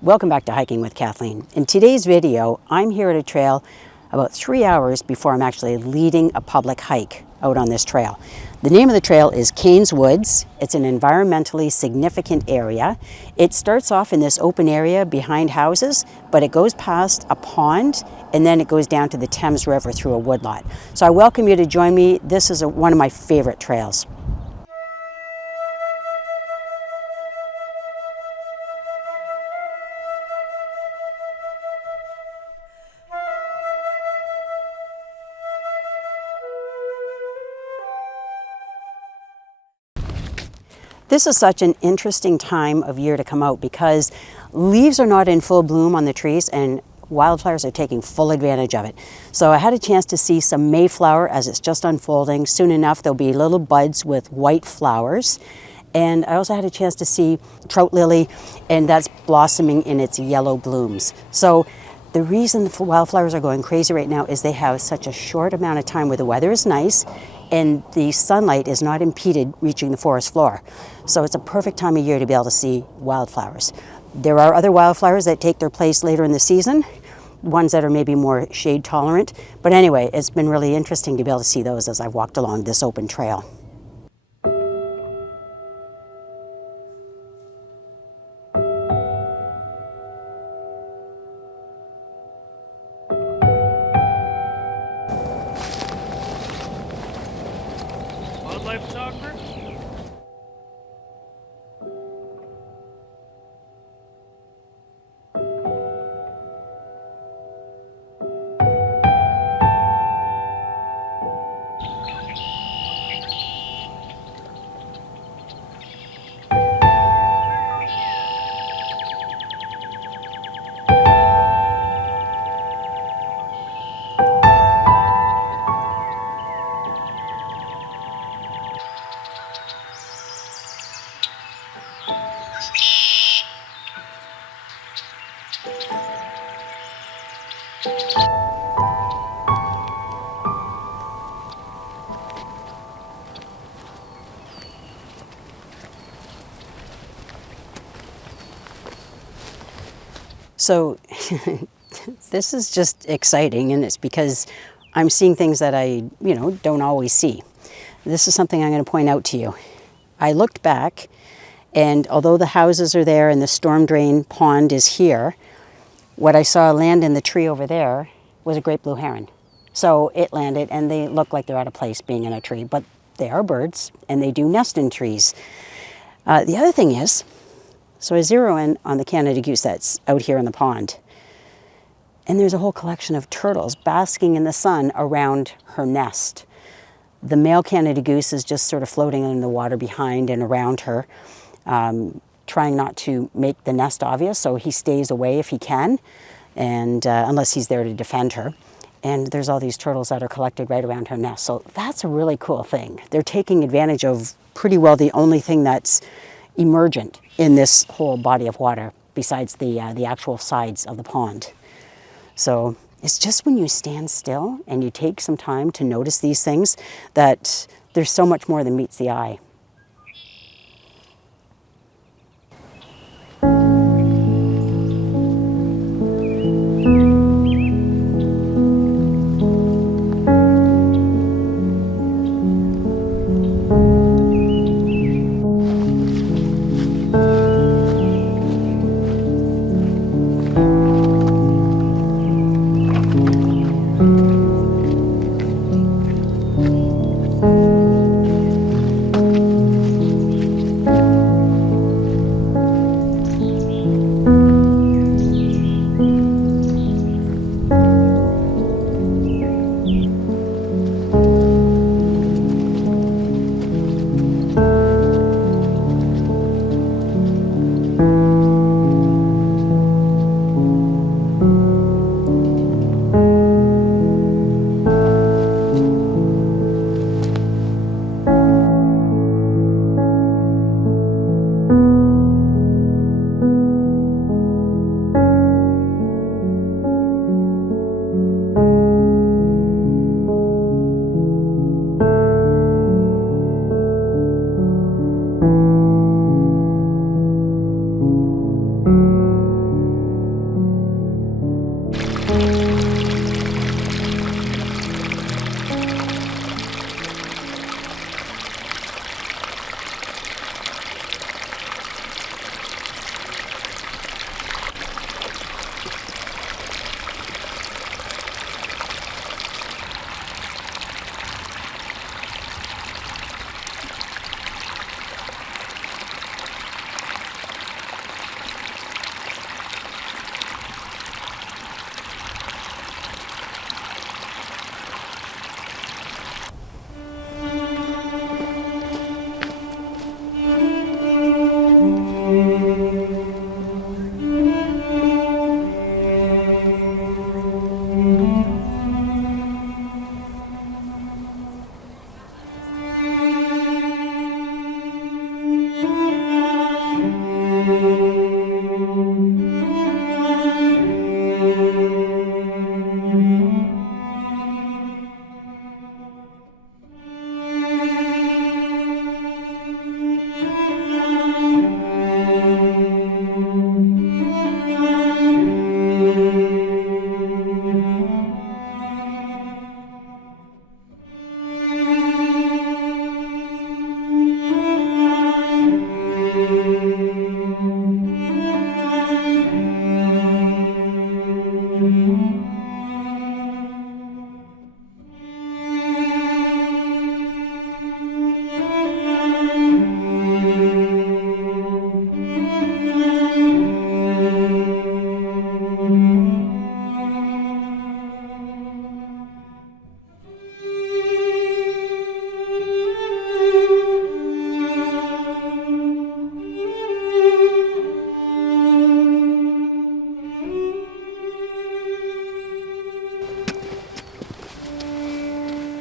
Welcome back to Hiking with Kathleen. In today's video, I'm here at a trail about 3 hours before I'm actually leading a public hike out on this trail. The name of the trail is Kains Woods. It's an environmentally significant area. It starts off in this open area behind houses, but it goes past a pond and then it goes down to the Thames River through a woodlot. So I welcome you to join me. This is one of my favorite trails. This is such an interesting time of year to come out because leaves are not in full bloom on the trees and wildflowers are taking full advantage of it. So I had a chance to see some Mayflower as it's just unfolding. Soon enough there'll be little buds with white flowers. And I also had a chance to see Trout Lily, and that's blossoming in its yellow blooms. So the reason the wildflowers are going crazy right now is they have such a short amount of time where the weather is nice and the sunlight is not impeded reaching the forest floor. So it's a perfect time of year to be able to see wildflowers. There are other wildflowers that take their place later in the season, ones that are maybe more shade tolerant. But anyway, it's been really interesting to be able to see those as I've walked along this open trail. Wildlife photographer? So this is just exciting, and it's because I'm seeing things that I, don't always see. This is something I'm going to point out to you. I looked back, and although the houses are there and the storm drain pond is here, what I saw land in the tree over there was a great blue heron. So it landed, and they look like they're out of place being in a tree, but they are birds, and they do nest in trees. The other thing is, so I zero in on the Canada goose that's out here in the pond. And there's a whole collection of turtles basking in the sun around her nest. The male Canada goose is just sort of floating in the water behind and around her, trying not to make the nest obvious, so he stays away if he can, and unless he's there to defend her. And there's all these turtles that are collected right around her nest. So that's a really cool thing. They're taking advantage of pretty well the only thing that's emergent in this whole body of water besides the actual sides of the pond. So it's just when you stand still and you take some time to notice these things that there's so much more than meets the eye.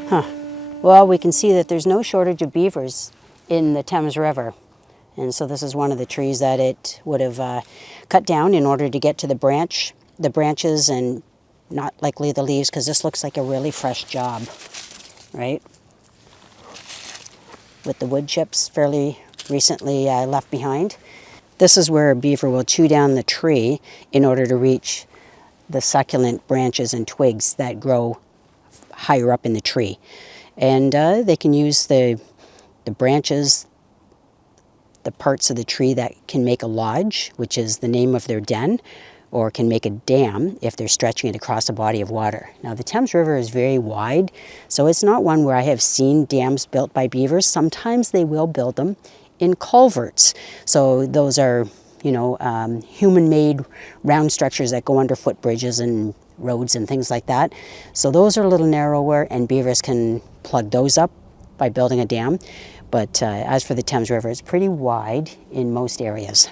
Well, we can see that there's no shortage of beavers in the Thames River. And so this is one of the trees that it would have cut down in order to get to the branches, and not likely the leaves, because this looks like a really fresh job, right? With the wood chips fairly recently left behind. This is where a beaver will chew down the tree in order to reach the succulent branches and twigs that grow higher up in the tree. And they can use the branches, the parts of the tree that can make a lodge, which is the name of their den, or can make a dam if they're stretching it across a body of water. Now, the Thames River is very wide, so it's not one where I have seen dams built by beavers. Sometimes they will build them in culverts. So those are, human-made round structures that go under footbridges and roads and things like that. So those are a little narrower, and beavers can plug those up by building a dam. But as for the Thames River, it's pretty wide in most areas.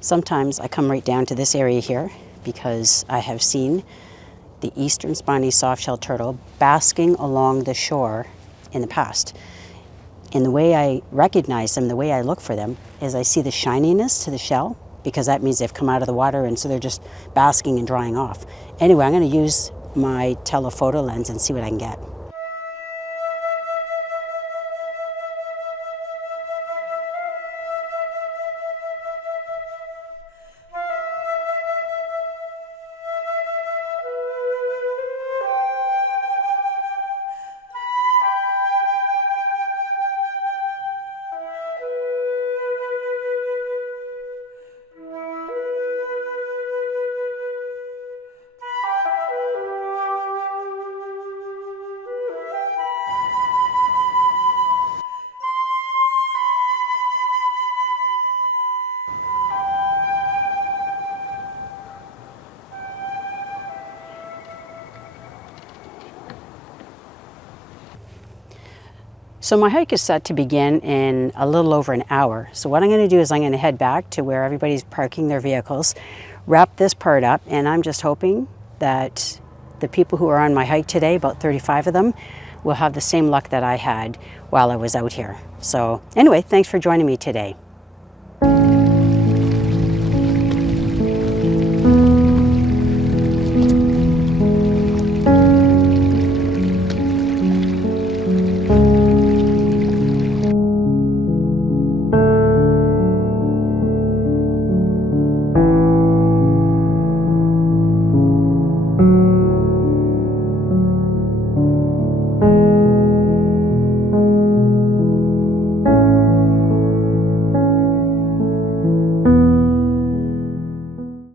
Sometimes I come right down to this area here because I have seen the eastern spiny softshell turtle basking along the shore in the past. And the way I recognize them, the way I look for them, is I see the shininess to the shell, because that means they've come out of the water, and so they're just basking and drying off. Anyway, I'm going to use my telephoto lens and see what I can get. So my hike is set to begin in a little over an hour. So what I'm going to do is I'm going to head back to where everybody's parking their vehicles, wrap this part up, and I'm just hoping that the people who are on my hike today, about 35 of them, will have the same luck that I had while I was out here. So anyway, thanks for joining me today.